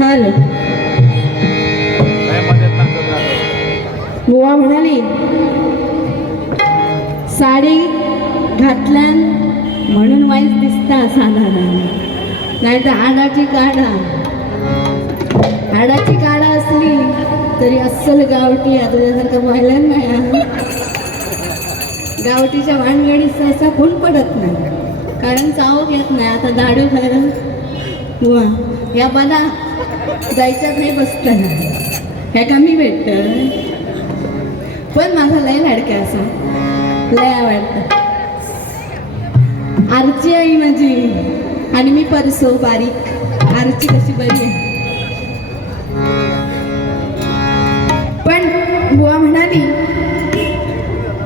झालं बुवा म्हणाली साडी घातल्यान म्हणून वाईस दिसता साधारण नाही तर हाडाची काढा हाडाची काढा असली तरी अस्सल गावठी तुझ्यासारखं व्हायला नाही गावठीच्या भानगडीत सहसा फुल पडत नाही. कारण चावक येत नाही. आता दाडू खायला. बुवा या बदा जायच्या नाही बसताना. हे का मी भेटत पण माझा लय लाडक्या असा. लय आवडतं. आरची आई माझी. आणि मी परसो बारीक आरची कशी बरी आहे. पण बुवा म्हणाली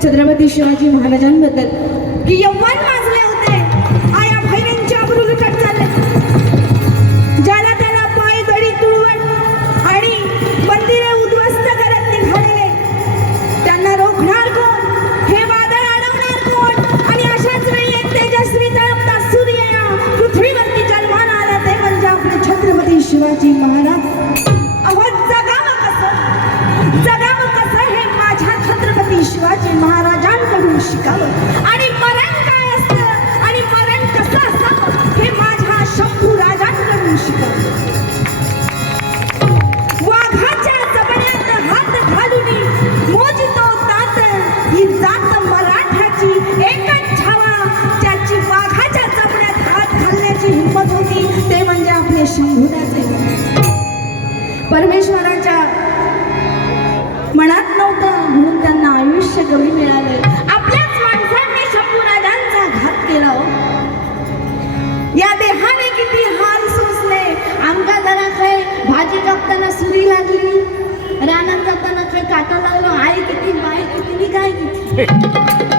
छत्रपती शिवाजी महाराजांबद्दल की यव्वान महाराजांकडून शिकावं. गाणं जाताना काय काटा लागलो. आई किती बाई किती काय किती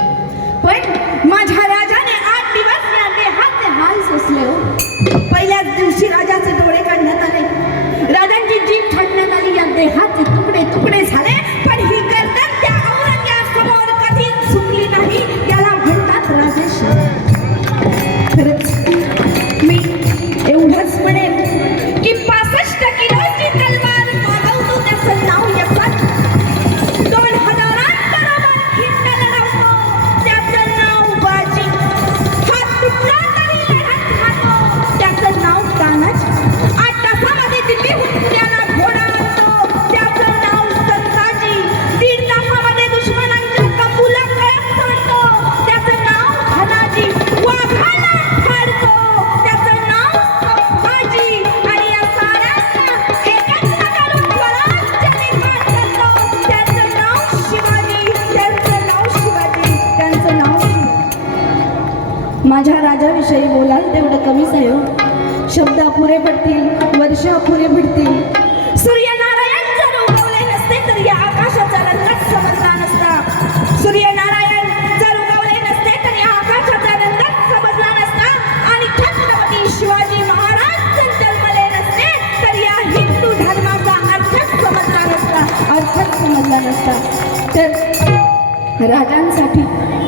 तर रागांसाठी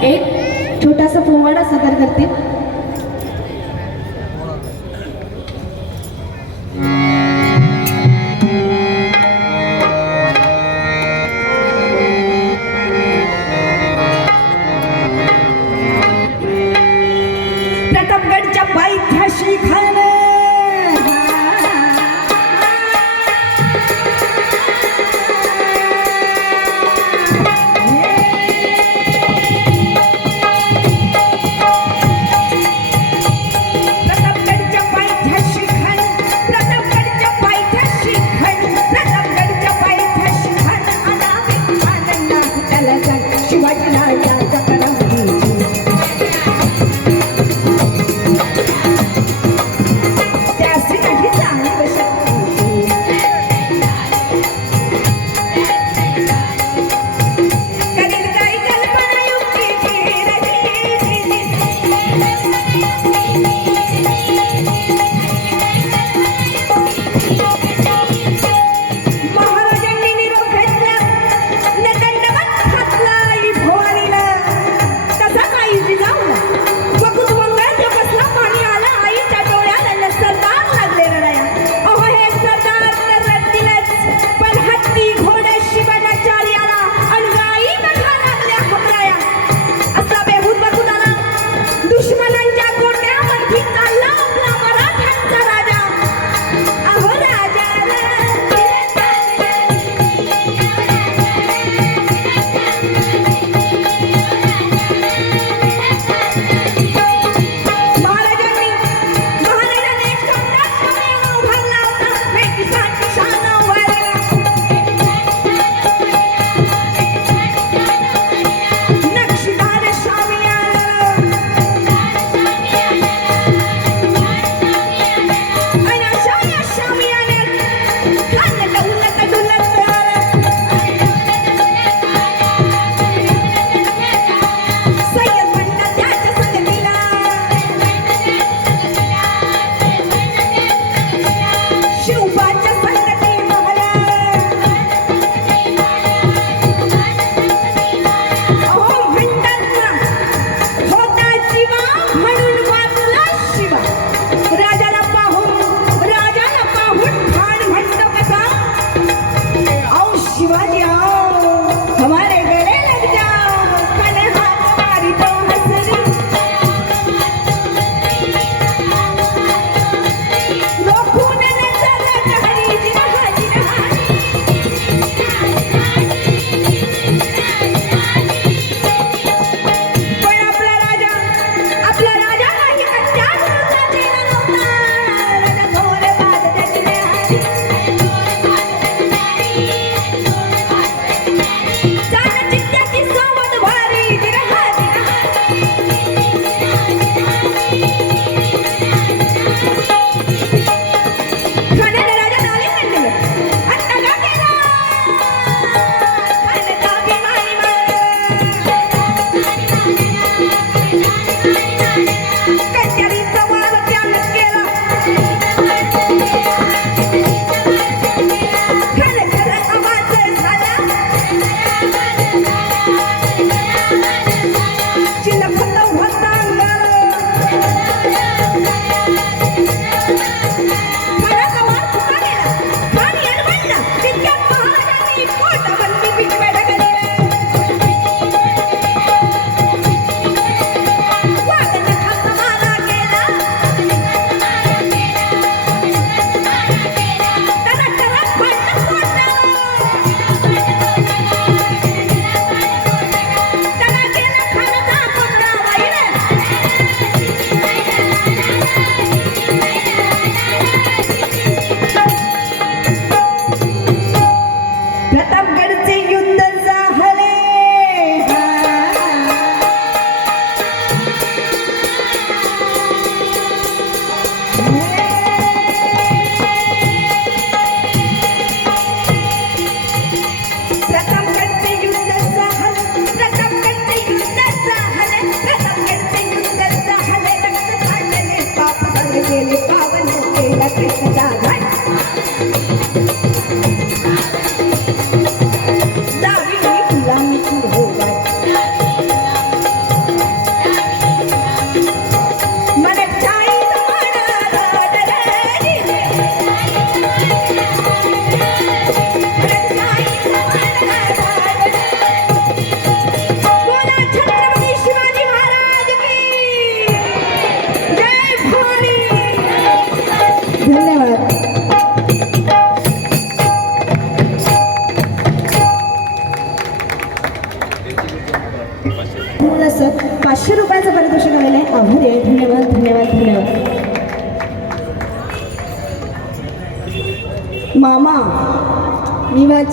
एक छोटासा पोवाडा सादर करते.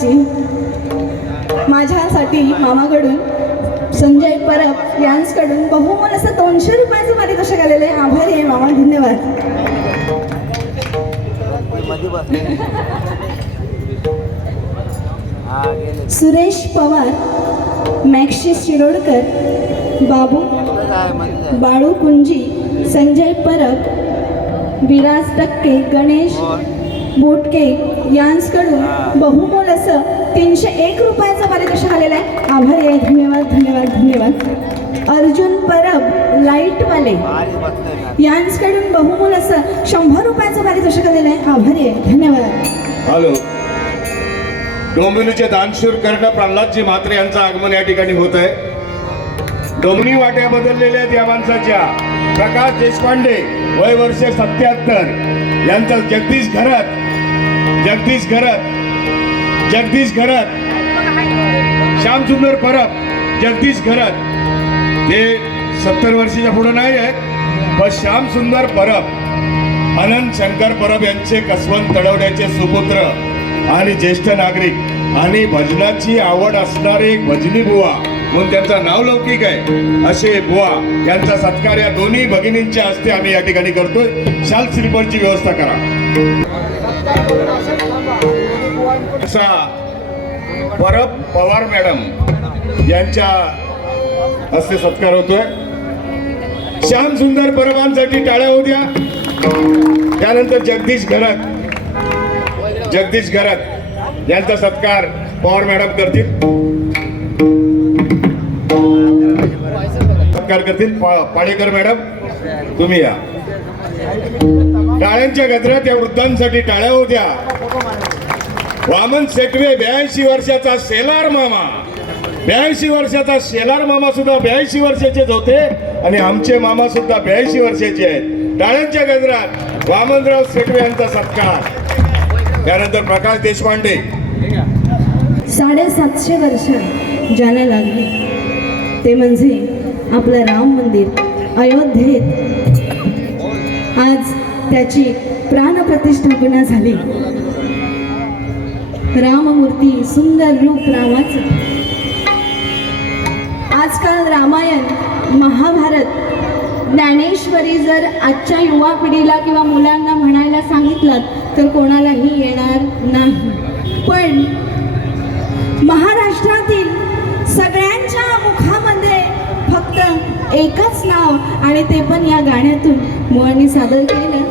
मी माझ्यासाठी मामाकडून संजय परब यांचकडून बहुमोल असं दोनशे रुपयाचं पारितोषिक आलेलं आहे. आभारी आहे मामा धन्यवाद. सुरेश पवार मॅक्सिस शिरोडकर बाबू बाळू कुंजी संजय परब विराज टक्के गणेश बोटके यांच्याकडून बहुमोल असं तीनशे एक रुपयाचं पारितोषिक आलेलं आहे. आभारी आहे. धन्यवाद धन्यवाद धन्यवाद. अर्जुन परब लाईटवाले भारी बसले ना. यांच्याकडून बहुमोल असं शंभर रुपयाचं पारितोषिक आलेलं आहे. आभारी आहे. धन्यवाद. हॅलो. डोंबिवलीचे दानशूर कर्ण प्रल्हादजी म्हात्रे यांचं आगमन या ठिकाणी होत आहे. डोंबिवली वाट्या बदललेल्या आहेत या माणसाच्या. प्रकाश देशपांडे वय वर्ष सत्याहत्तर. यांचं जगदीश घरत जगदीश घरत जगदीश घरत श्यामसुंदर परब जगदीश घरत. हे सत्तर वर्षाच्या पुढे नाही आहेत पण श्यामसुंदर परब अनंत शंकर परब यांचे कसवंत तडवण्याचे सुपुत्र आणि ज्येष्ठ नागरिक आणि भजनाची आवड असणारे एक भजनी बुवा म्हणून त्यांचं नाव लौकिक आहे. असे बुवा यांचा सत्कार या दोन्ही भगिनींच्या हस्ते आम्ही या ठिकाणी करतोय. शाल श्रीफळची व्यवस्था करा. परब पवार मॅडम यांच्या हस्ते सत्कार होतोय. श्याम सुंदर परबांसाठी टाळ्या होत्या. त्यानंतर जगदीश घरत जगदीश घरत यांचा सत्कार पवार मॅडम करतील. सत्कार करतील पा- पाडेकर मॅडम तुम्ही या. टाळ्यांच्या गजरात या वृद्धांसाठी टाळ्या होत्या. वामन सेटवे ब्याऐंशी वर्षाचा शेलार मामा. ब्याऐंशी वर्षाचा शेलार मामा सुद्धा ब्याऐंशी वर्षाचेच होते आणि आमचे मामा सुद्धा ब्याऐंशी वर्षाचे आहेत. टाळ्यांच्या गजरात वामनराव सेटवे यांचा सत्कार. त्यानंतर प्रकाश देशपांडे. साडेसातशे वर्ष ज्याला लागली. ते म्हणजे आपलं राम मंदिर अयोध्येत. आज त्याची प्राणप्रतिष्ठापना झाली. राममूर्ती सुंदर रूप रामाचं आजकाल रामायण महाभारत ज्ञानेश्वरी जर आजच्या युवा पिढीला किंवा मुलांना म्हणायला सांगितलं तर कोणालाही येणार नाही. पण महाराष्ट्रातील सगळ्यांच्या मुखामध्ये फक्त एकच नाव आणि ते पण या गाण्यातून. मुळांनी सादर केलं.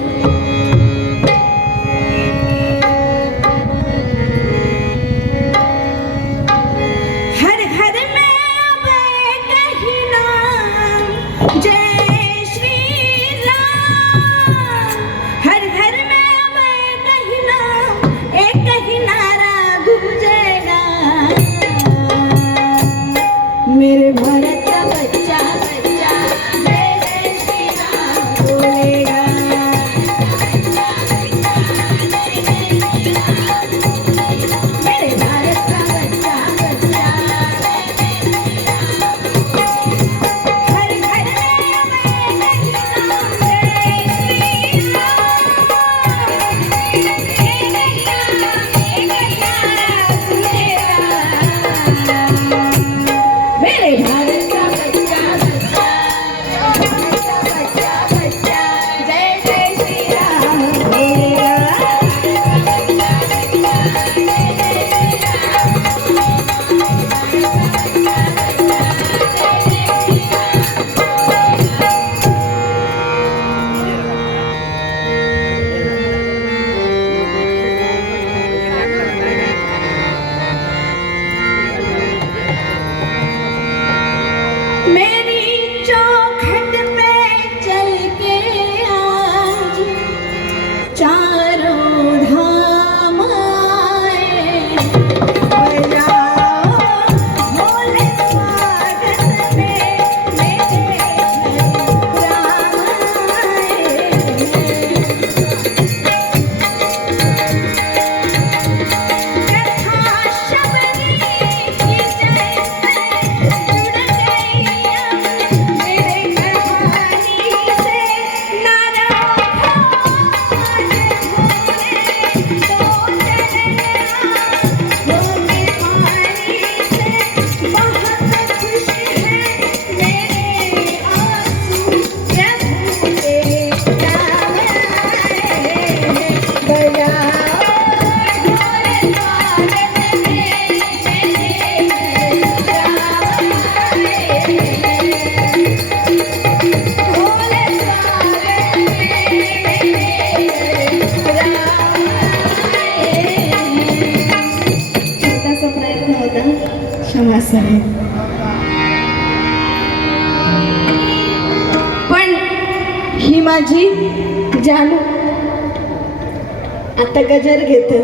गजर घेते.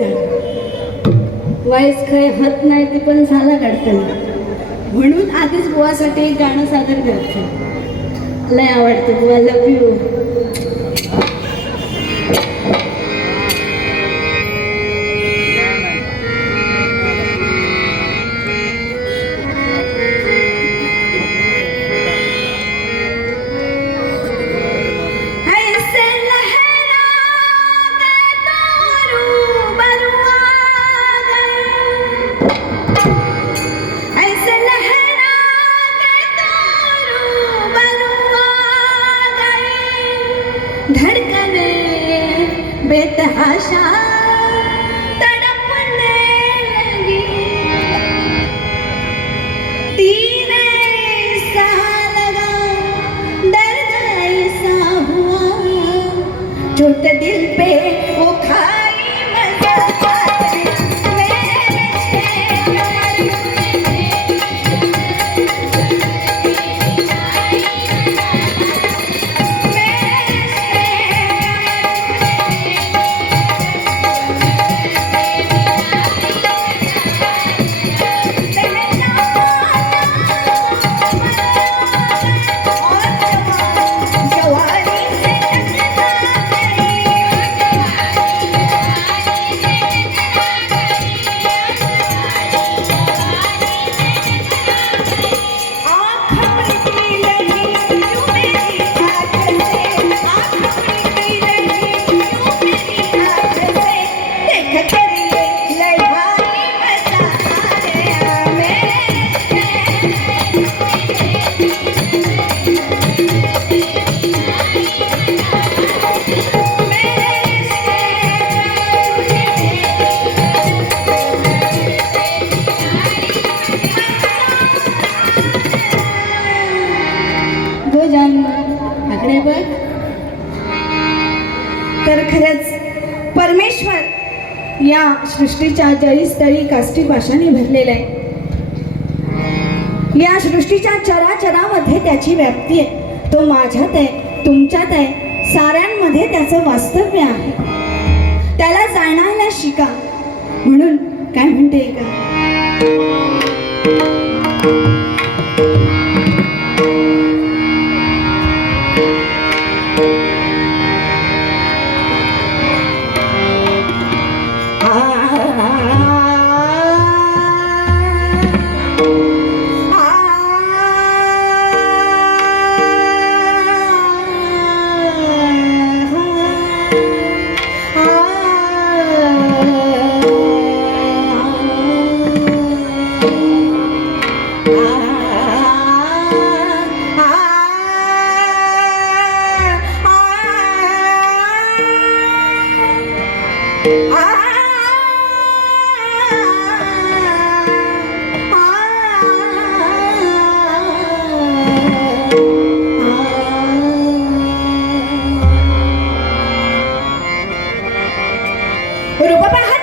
वाईस खय हत नाही ती पण झाला काढते म्हणून आधीच बुवासाठी एक गाणं सादर करते. लय आवडते बुवा लव यू বেতহাসা या सृष्टीच्या जळीस्थळी काष्टी भाषाने भरलेला आहे. या सृष्टीच्या चराचरामध्ये त्याची व्याप्ती आहे. तो माझ्यात आहे तुमच्यात आहे साऱ्यांमध्ये त्याचं वास्तव्य आहे. त्याला जाणायला शिका. म्हणून काय म्हणते का रूप